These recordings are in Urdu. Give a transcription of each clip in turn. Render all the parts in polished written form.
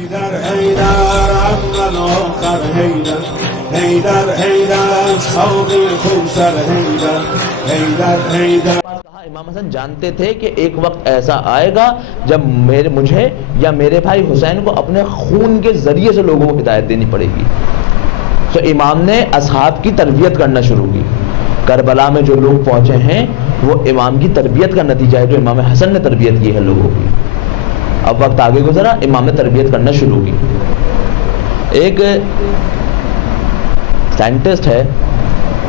حيدر حيدر عم الآخر حيدر حيدر حيدر صوب الخنصر حيدر حيدر حيدر. امام حسن جانتے تھے کہ ایک وقت ایسا آئے گا جب مجھے یا میرے بھائی حسین کو اپنے خون کے ذریعے سے لوگوں کو ہدایت دینی پڑے گی. تو امام نے اصحاب کی تربیت کرنا شروع کی. کربلا میں جو لوگ پہنچے ہیں وہ امام کی تربیت کا نتیجہ ہے، جو امام حسن نے تربیت کی ہے لوگوں کی. اب وقت آگے گزرا، امام نے تربیت کرنا شروع کی. ایک سائنٹسٹ ہے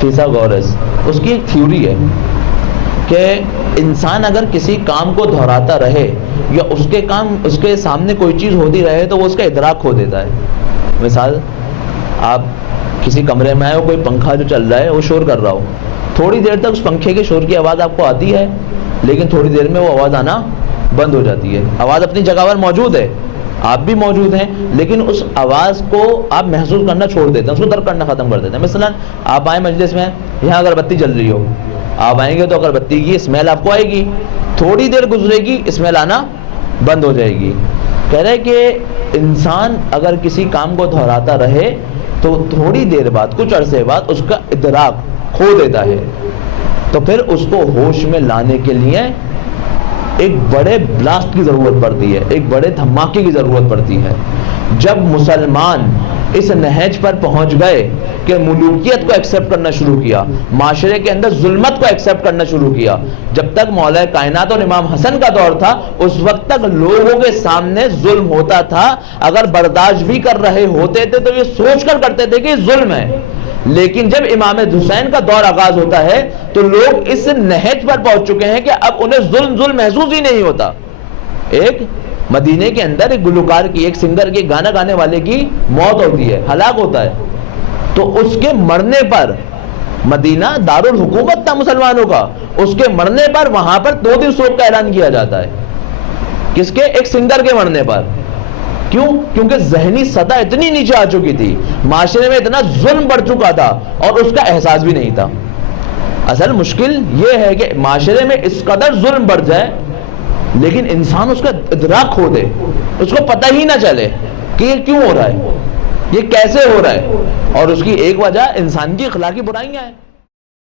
فیثاغورس، اس کی ایک تھیوری ہے کہ انسان اگر کسی کام کو دہراتا رہے یا اس کے سامنے کوئی چیز ہوتی رہے تو وہ اس کا ادراک کھو دیتا ہے. مثال، آپ کسی کمرے میں آئے ہو، کوئی پنکھا جو چل رہا ہے وہ شور کر رہا ہو، تھوڑی دیر تک اس پنکھے کے شور کی آواز آپ کو آتی ہے، لیکن تھوڑی دیر میں وہ آواز آنا بند ہو جاتی ہے. آواز اپنی جگہ پر موجود ہے، آپ بھی موجود ہیں، لیکن اس آواز کو آپ محسوس کرنا چھوڑ دیتے ہیں، اس کو درک کرنا ختم کر دیتے ہیں. مثلا آپ آئیں مجلس میں، یہاں اگربتی جل رہی ہو، آپ آئیں گے تو اگربتی کی اسمیل آپ کو آئے گی، تھوڑی دیر گزرے گی اسمیل آنا بند ہو جائے گی. کہہ رہے کہ انسان اگر کسی کام کو دہراتا رہے تو تھوڑی دیر بعد، کچھ عرصے بعد اس کا ادراک کھو دیتا ہے. تو پھر اس کو ہوش میں لانے کے لیے ایک بڑے بلاسٹ کی ضرورت پڑتی ہے، ایک بڑے دھماکے کی ضرورت پڑتی ہے. جب مسلمان اس نہج پر پہنچ گئے کہ ملوکیت کو ایکسیپٹ کرنا شروع کیا، معاشرے کے اندر ظلمت کو ایکسیپٹ کرنا شروع کیا. جب تک مولا کائنات اور امام حسن کا دور تھا اس وقت تک لوگوں کے سامنے ظلم ہوتا تھا، اگر برداشت بھی کر رہے ہوتے تھے تو یہ سوچ کر کرتے تھے کہ یہ ظلم ہے. لیکن جب امام حسین کا دور آغاز ہوتا ہے تو لوگ اس نہج پر پہنچ چکے ہیں کہ اب انہیں ظلم محسوس ہی نہیں ہوتا. ایک مدینے کے اندر ایک گلوکار کی، ایک سنگر کی، گانا گانے والے کی موت ہوتی ہے، ہلاک ہوتا ہے، تو اس کے مرنے پر، مدینہ دارالحکومت تھا مسلمانوں کا، اس کے مرنے پر وہاں پر 2 دن سوگ کا اعلان کیا جاتا ہے. کس کے؟ ایک سنگر کے مرنے پر. کیوں؟ کیونکہ ذہنی سطح اتنی نیچے آ چکی تھی، معاشرے میں اتنا ظلم بڑھ چکا تھا اور اس کا احساس بھی نہیں تھا. اصل مشکل یہ ہے کہ معاشرے میں اس قدر ظلم بڑھ جائے لیکن انسان اس کا ادراک کھو دے، اس کو پتہ ہی نہ چلے کہ یہ کیوں ہو رہا ہے، یہ کیسے ہو رہا ہے. اور اس کی ایک وجہ انسان کی اخلاقی برائیاں ہیں.